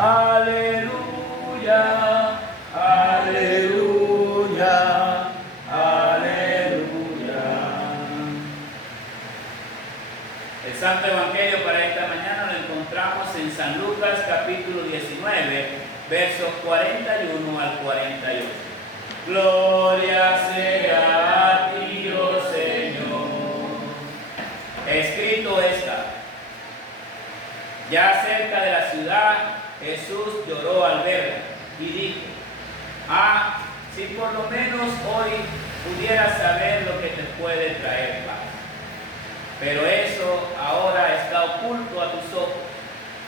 Aleluya, aleluya, aleluya. El Santo Evangelio para esta mañana lo encontramos en San Lucas capítulo 19, versos 41 al 48. Gloria sea a ti, oh Señor. Escrito está: ya cerca de la ciudad, Jesús lloró al verla y dijo: ah, si por lo menos hoy pudieras saber lo que te puede traer paz. Pero eso ahora está oculto a tus ojos,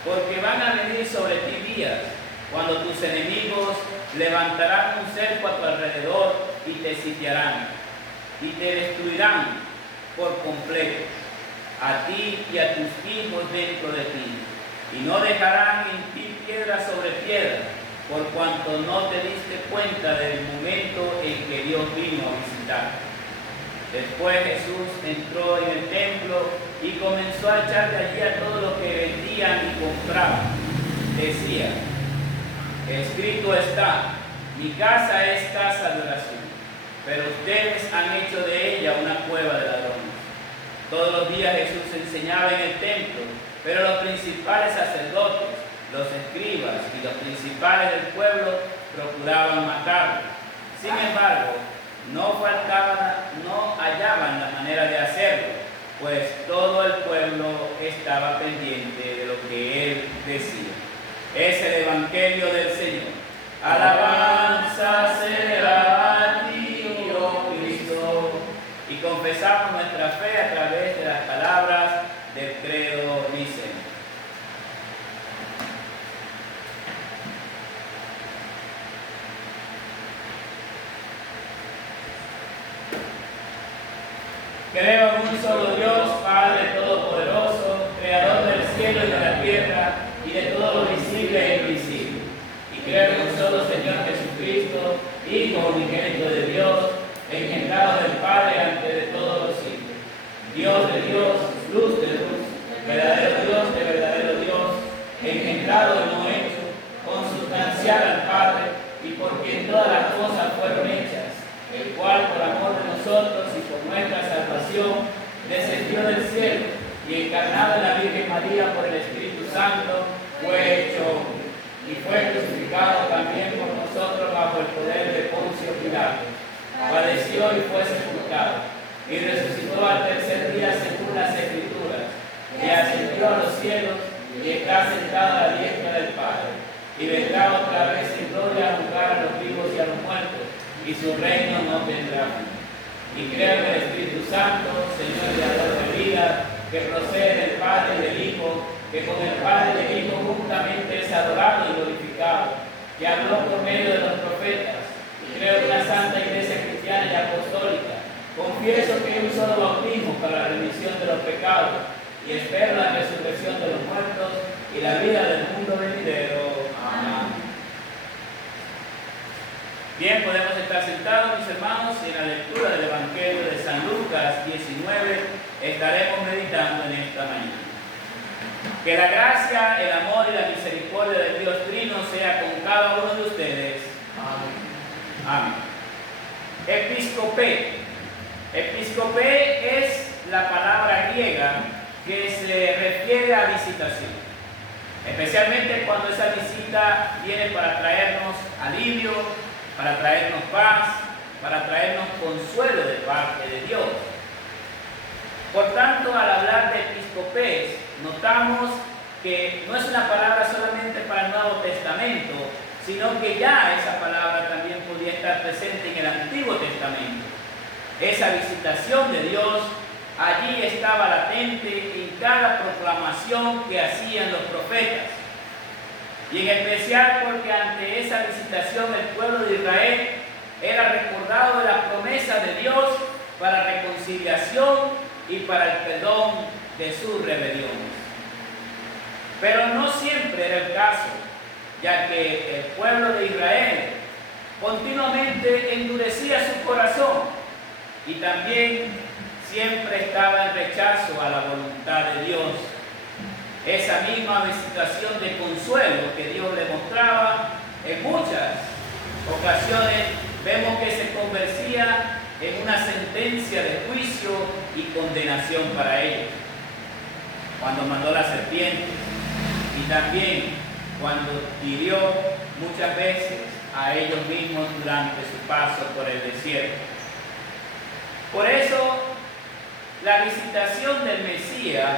porque van a venir sobre ti días cuando tus enemigos levantarán un cerco a tu alrededor y te sitiarán y te destruirán por completo, a ti y a tus hijos dentro de ti, y no dejarán en ti piedra sobre piedra, por cuanto no te diste cuenta del momento en que Dios vino a visitar. Después Jesús entró en el templo y comenzó a echar de allí a todos los que vendían y compraban. Decía: escrito está, mi casa es casa de oración, pero ustedes han hecho de ella una cueva de ladrones. Todos los días Jesús enseñaba en el templo, pero los principales sacerdotes, los escribas y los principales del pueblo procuraban matarlo. Sin embargo, no hallaban la manera de hacerlo, pues todo el pueblo estaba pendiente de lo que él decía. Es el Evangelio del Señor. Alabanza sea a ti, oh Cristo. Y confesamos nuestra fe a través de las palabras del credo niceno. Creo en un solo Dios, Padre Todopoderoso, Creador del cielo y de la tierra, y de todo lo visible e invisible. Y creo en un solo Señor Jesucristo, Hijo unigénito de Dios, engendrado del Padre antes de todos los siglos. Dios de Dios, luz de luz, verdadero Dios de verdadero Dios, engendrado y no hecho, consustancial al Padre, y por quien todas las cosas fueron hechas, el cual por amor de nosotros y por nuestra salvación descendió del cielo y encarnado en la Virgen María por el Espíritu Santo fue hecho hombre y fue crucificado también por nosotros bajo el poder de Poncio Pilato. Padeció y fue sepultado y resucitó al tercer día según las Escrituras y ascendió a los cielos y está sentado a la diestra del Padre y vendrá otra vez en gloria a juzgar a los vivos y a los muertos, y su reino no tendrá fin. Y creo en el Espíritu Santo, Señor y Dador de vida, que procede del Padre y del Hijo, que con el Padre y el Hijo juntamente es adorado y glorificado, que habló por medio de los profetas. Y creo en una santa iglesia cristiana y apostólica. Confieso que hay un solo bautismo para la remisión de los pecados, y espero la resurrección de los muertos y la vida del mundo venidero. Amén. Bien, podemos estar sentados, mis hermanos, y en la lectura del Evangelio de San Lucas 19 estaremos meditando en esta mañana. Que la gracia, el amor y la misericordia del Dios Trino sea con cada uno de ustedes. Amén. Amén. Episcopé. Episcopé es la palabra griega que se refiere a visitación, especialmente cuando esa visita viene para traernos alivio, para traernos paz, para traernos consuelo de parte de Dios. Por tanto, al hablar de episcopés, notamos que no es una palabra solamente para el Nuevo Testamento, sino que ya esa palabra también podía estar presente en el Antiguo Testamento. Esa visitación de Dios allí estaba latente en cada proclamación que hacían los profetas. Y en especial porque ante esa visitación el pueblo de Israel era recordado de la promesa de Dios para reconciliación y para el perdón de sus rebeliones. Pero no siempre era el caso, ya que el pueblo de Israel continuamente endurecía su corazón y también siempre estaba en rechazo a la voluntad de Dios. esa misma visitación de consuelo que Dios le mostraba, en muchas ocasiones vemos que se convertía en una sentencia de juicio y condenación para ellos. Cuando mandó la serpiente y también cuando hirió muchas veces a ellos mismos durante su paso por el desierto. Por eso, la visitación del Mesías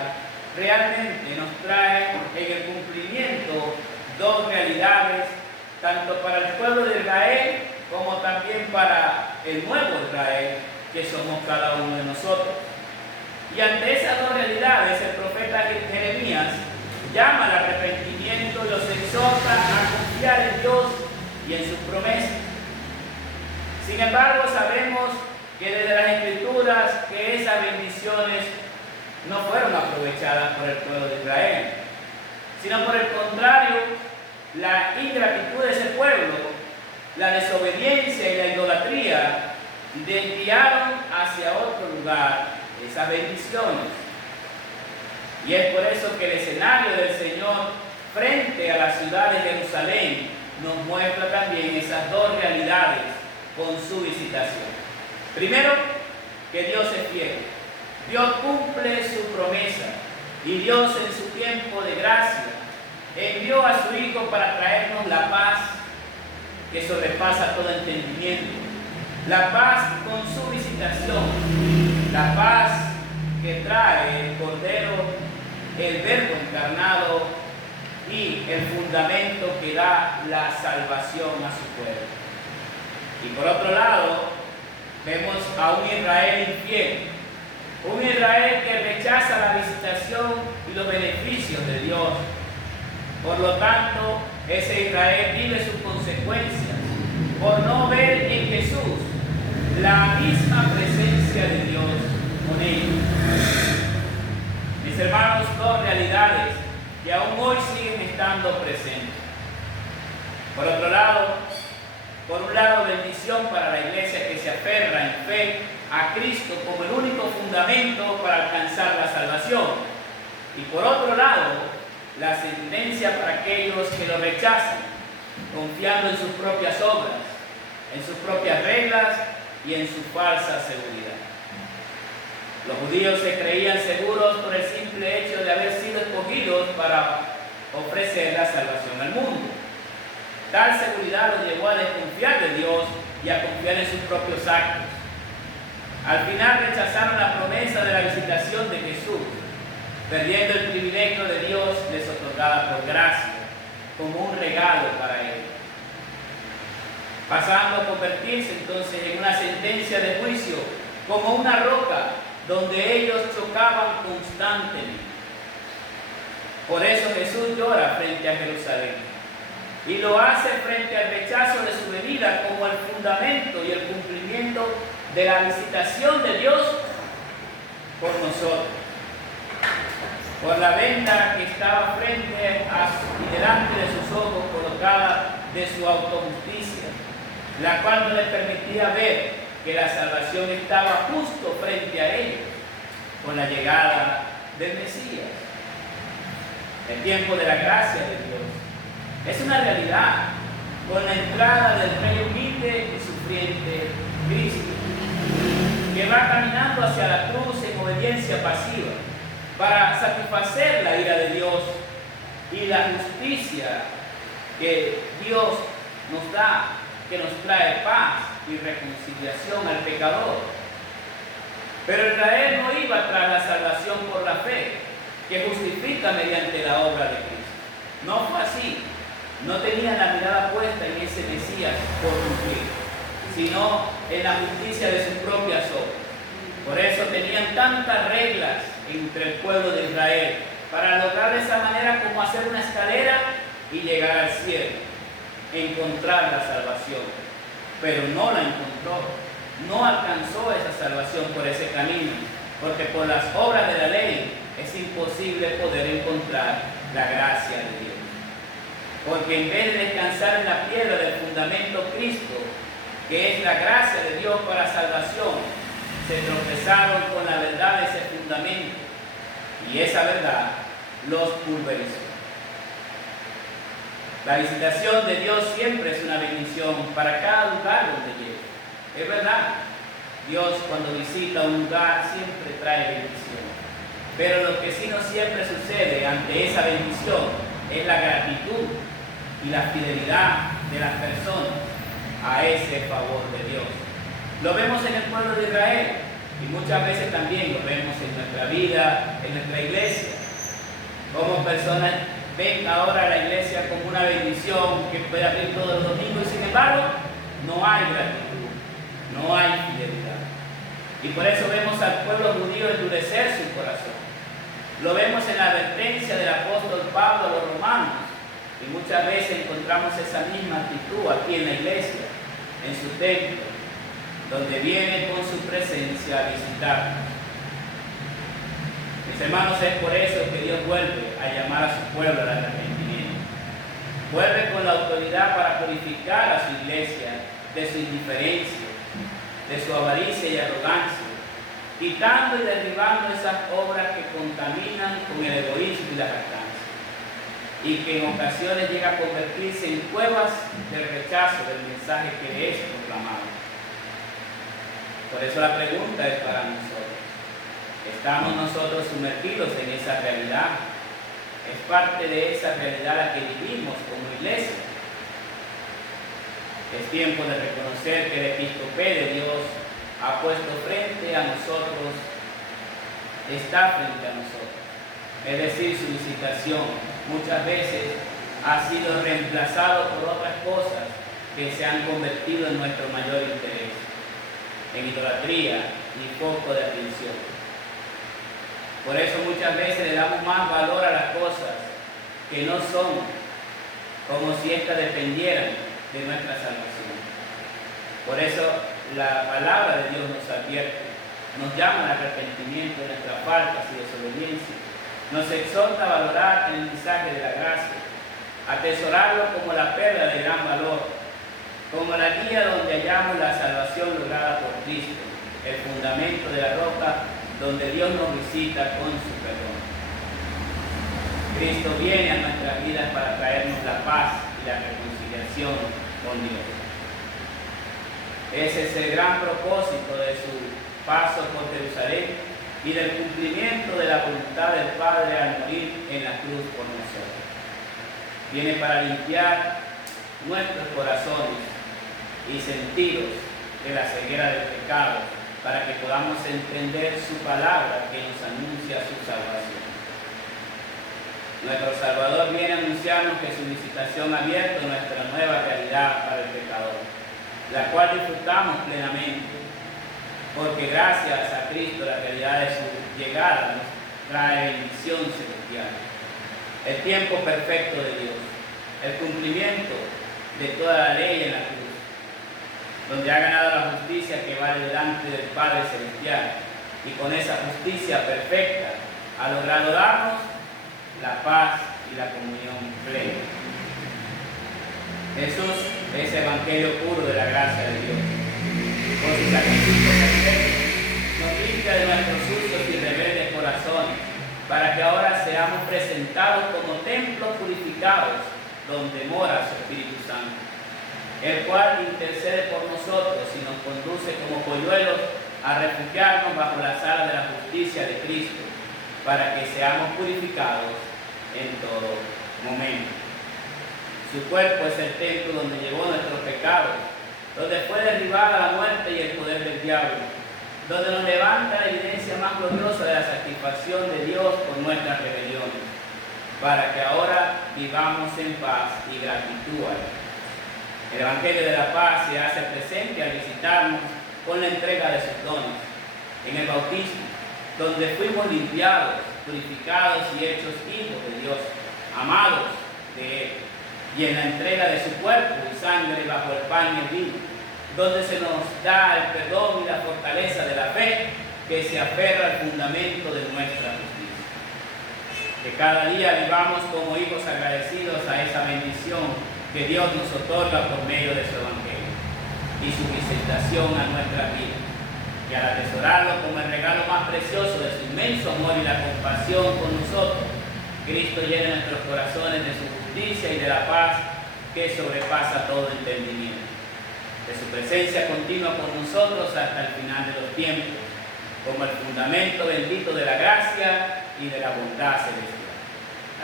realmente nos trae en el cumplimiento dos realidades, tanto para el pueblo de Israel como también para el nuevo Israel, que somos cada uno de nosotros. Y ante esas dos realidades, el profeta Jeremías llama al arrepentimiento y los exhorta a confiar en Dios y en sus promesas. Sin embargo, sabemos que desde las Escrituras que esas bendiciones no fueron aprovechadas por el pueblo de Israel, sino por el contrario, la ingratitud de ese pueblo, la desobediencia y la idolatría desviaron hacia otro lugar esas bendiciones. Y es por eso que el escenario del Señor frente a la ciudad de Jerusalén nos muestra también esas dos realidades con su visitación. Primero, que Dios es fiel. Dios cumple su promesa y Dios en su tiempo de gracia envió a su Hijo para traernos la paz que sobrepasa todo entendimiento. La paz con su visitación, la paz que trae el Cordero, el Verbo encarnado y el fundamento que da la salvación a su pueblo. Y por otro lado, vemos a un Israel infiel, un Israel que rechaza la visitación y los beneficios de Dios. Por lo tanto, ese Israel vive sus consecuencias por no ver en Jesús la misma presencia de Dios con ellos. Mis hermanos, dos realidades que aún hoy siguen estando presentes. Por otro lado, por un lado, bendición para la iglesia que se aferra en fe a Cristo como el único fundamento para alcanzar la salvación. Y por otro lado, la sentencia para aquellos que lo rechazan, confiando en sus propias obras, en sus propias reglas y en su falsa seguridad. Los judíos se creían seguros por el simple hecho de haber sido escogidos para ofrecer la salvación al mundo. Tal seguridad los llevó a desconfiar de Dios y a confiar en sus propios actos. Al final rechazaron la promesa de la visitación de Jesús, perdiendo el privilegio de Dios les otorgada por gracia, como un regalo para ellos, pasando a convertirse entonces en una sentencia de juicio, como una roca donde ellos chocaban constantemente. Por eso Jesús llora frente a Jerusalén y lo hace frente al rechazo de su venida como el fundamento y el cumplimiento de la visitación de Dios por nosotros, por la venda que estaba frente y delante de sus ojos colocada de su autojusticia, la cual no les permitía ver que la salvación estaba justo frente a ellos con la llegada del Mesías. El tiempo de la gracia de Dios es una realidad con la entrada del Rey humilde y sufriente Cristo, que va caminando hacia la cruz en obediencia pasiva para satisfacer la ira de Dios y la justicia que Dios nos da, que nos trae paz y reconciliación al pecador. Pero Israel no iba tras la salvación por la fe, que justifica mediante la obra de Cristo. No fue así. No tenían la mirada puesta en ese Mesías por cumplir, sino en la justicia de sus propias obras. Por eso tenían tantas reglas entre el pueblo de Israel, para lograr de esa manera como hacer una escalera y llegar al cielo, encontrar la salvación. Pero no la encontró, no alcanzó esa salvación por ese camino, porque por las obras de la ley es imposible poder encontrar la gracia de Dios. Porque en vez de descansar en la piedra del fundamento Cristo, que es la gracia de Dios para salvación, se tropezaron con la verdad de ese fundamento. Y esa verdad los pulverizó. La visitación de Dios siempre es una bendición para cada lugar donde llegue. Es verdad, Dios cuando visita un lugar siempre trae bendición. Pero lo que sí no siempre sucede ante esa bendición es la gratitud y la fidelidad de las personas a ese favor de Dios. Lo vemos en el pueblo de Israel y muchas veces también lo vemos en nuestra vida, en nuestra iglesia. Como personas ven ahora la iglesia como una bendición que puede abrir todos los domingos y sin embargo no hay gratitud, no hay fidelidad. Y por eso vemos al pueblo judío endurecer su corazón. Lo vemos en la advertencia del apóstol Pablo a los romanos. Y muchas veces encontramos esa misma actitud aquí en la iglesia, en su templo, donde viene con su presencia a visitarnos. Mis hermanos, es por eso que Dios vuelve a llamar a su pueblo al arrepentimiento. Vuelve con la autoridad para purificar a su iglesia de su indiferencia, de su avaricia y arrogancia, quitando y derribando esas obras que contaminan con el egoísmo y la jactancia, y que en ocasiones llega a convertirse en cuevas del rechazo del mensaje que es proclamado. Por eso la pregunta es para nosotros: ¿estamos nosotros sumergidos en esa realidad? ¿Es parte de esa realidad la que vivimos como iglesia? Es tiempo de reconocer que el episcopé de Dios ha puesto frente a nosotros, está frente a nosotros. Es decir, su visitación muchas veces ha sido reemplazado por otras cosas que se han convertido en nuestro mayor interés, en idolatría y foco de atención. Por eso muchas veces le damos más valor a las cosas que no son, como si éstas dependieran de nuestra salvación. Por eso la palabra de Dios nos advierte, nos llama al arrepentimiento de nuestras faltas y desobediencia, nos exhorta a valorar el mensaje de la gracia, atesorarlo como la perla de gran valor, como la guía donde hallamos la salvación lograda por Cristo, el fundamento de la roca donde Dios nos visita con su perdón. Cristo viene a nuestras vidas para traernos la paz y la reconciliación con Dios. Ese es el gran propósito de su paso por Jerusalén y del cumplimiento de la voluntad del Padre al morir en la cruz por nosotros. Viene para limpiar nuestros corazones y sentidos de la ceguera del pecado, para que podamos entender su palabra que nos anuncia su salvación. Nuestro Salvador viene a anunciarnos que su visitación ha abierto nuestra nueva realidad para el pecador, la cual disfrutamos plenamente, porque gracias a Cristo la realidad de su llegada nos trae bendición celestial. El tiempo perfecto de Dios, el cumplimiento de toda la ley en la cruz, donde ha ganado la justicia que va delante del Padre Celestial, y con esa justicia perfecta ha logrado darnos la paz y la comunión plena. Jesús es el evangelio puro de la gracia de Dios. Con su sacrificio perfecto nos limpia de nuestros sucios y rebeldes corazones, para que ahora seamos presentados como templos purificados donde mora su Espíritu Santo, el cual intercede por nosotros y nos conduce como polluelos a refugiarnos bajo las alas de la justicia de Cristo, para que seamos purificados en todo momento. Su cuerpo es el templo donde llevó nuestros pecados, donde fue derribada la muerte y el poder del diablo, donde nos levanta la evidencia más gloriosa de la satisfacción de Dios por nuestras rebeliones, para que ahora vivamos en paz y gratitud a Él. El Evangelio de la Paz se hace presente al visitarnos con la entrega de sus dones, en el bautismo, donde fuimos limpiados, purificados y hechos hijos de Dios, amados de Él, y en la entrega de su cuerpo y sangre bajo el pan y el vino, donde se nos da el perdón y la fortaleza de la fe que se aferra al fundamento de nuestra justicia. Que cada día vivamos como hijos agradecidos a esa bendición que Dios nos otorga por medio de su Evangelio y su visitación a nuestra vida, y al atesorarlo como el regalo más precioso de su inmenso amor y la compasión con nosotros, Cristo llene nuestros corazones de su justicia y de la paz que sobrepasa todo entendimiento. De su presencia continua con nosotros hasta el final de los tiempos, como el fundamento bendito de la gracia y de la bondad celestial.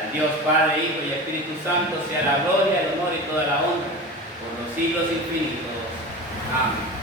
Al Dios Padre, Hijo y Espíritu Santo sea la gloria, el honor y toda la honra por los siglos infinitos. Amén.